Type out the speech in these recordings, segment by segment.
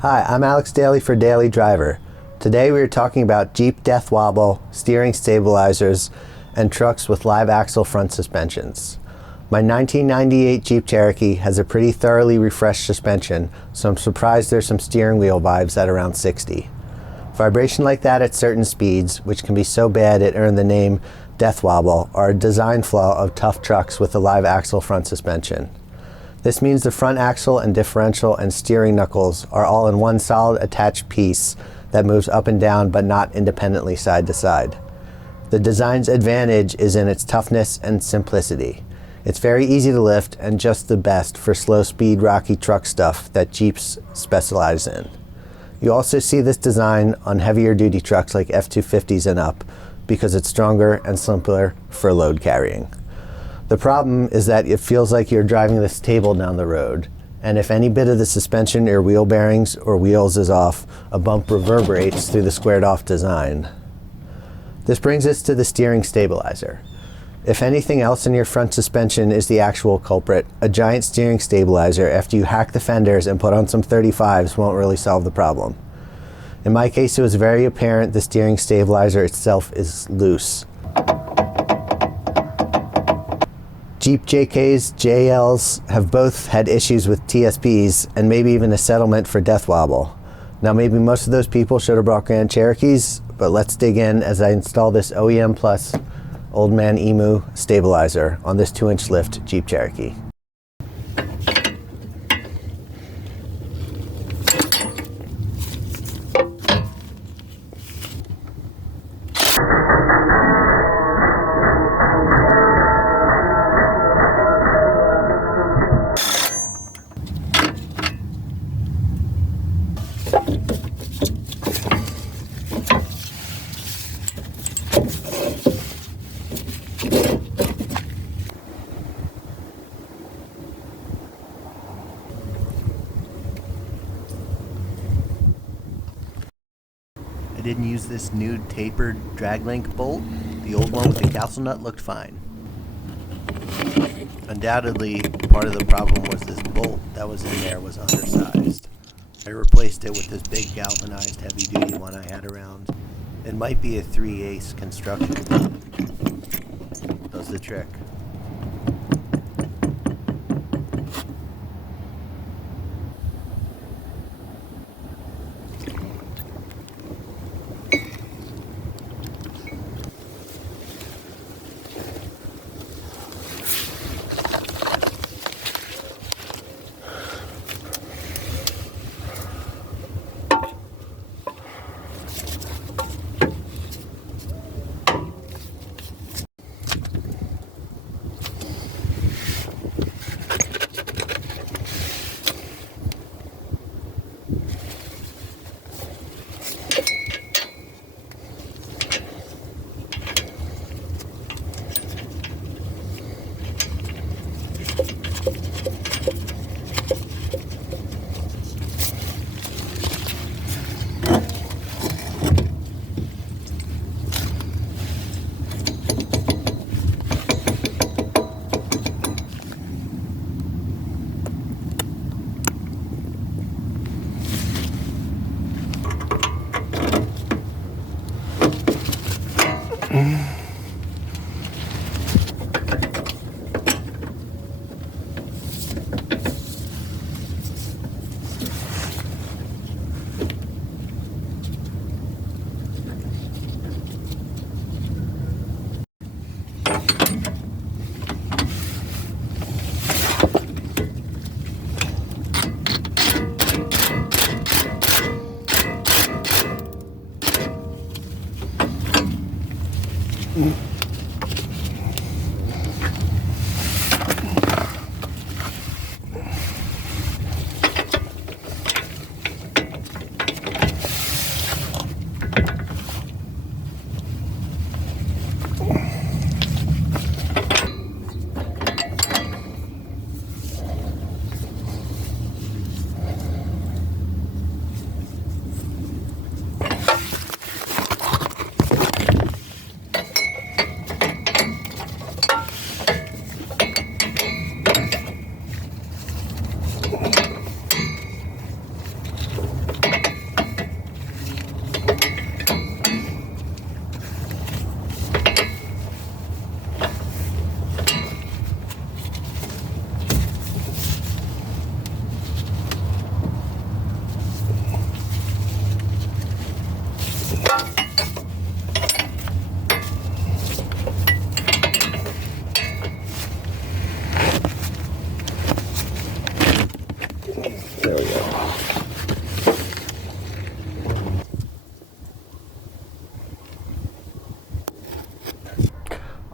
Hi, I'm Alex Daly for Daily Driver. Today we are talking about Jeep Death Wobble, steering stabilizers, and trucks with live axle front suspensions. My 1998 Jeep Cherokee has a pretty thoroughly refreshed suspension, so I'm surprised there's some steering wheel vibes at around 60. Vibration like that at certain speeds, which can be so bad it earned the name Death Wobble, are a design flaw of tough trucks with a live axle front suspension. This means the front axle and differential and steering knuckles are all in one solid attached piece that moves up and down but not independently side to side. The design's advantage is in its toughness and simplicity. It's very easy to lift and just the best for slow speed rocky truck stuff that Jeeps specialize in. You also see this design on heavier duty trucks like F-250s and up because it's stronger and simpler for load carrying. The problem is that it feels like you're driving this table down the road, and if any bit of the suspension or wheel bearings or wheels is off, a bump reverberates through the squared off design. This brings us to the steering stabilizer. If anything else in your front suspension is the actual culprit, a giant steering stabilizer after you hack the fenders and put on some 35s won't really solve the problem. In my case, it was very apparent the steering stabilizer itself is loose. Jeep JKs, JLs have both had issues with TSPs and maybe even a settlement for Death Wobble. Now maybe most of those people should have brought Grand Cherokees, but let's dig in as I install this OEM Plus Old Man Emu stabilizer on this 2-inch lift Jeep Cherokee. I didn't use this new tapered drag link bolt. The old one with the capsule nut looked fine. Undoubtedly, part of the problem was this bolt that was in there was undersized. I replaced it with this big galvanized heavy duty one I had around. It might be a 3/8 construction. Does the trick.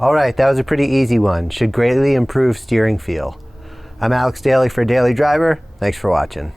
Alright, that was a pretty easy one. Should greatly improve steering feel. I'm Alex Daly for Daily Driver. Thanks for watching.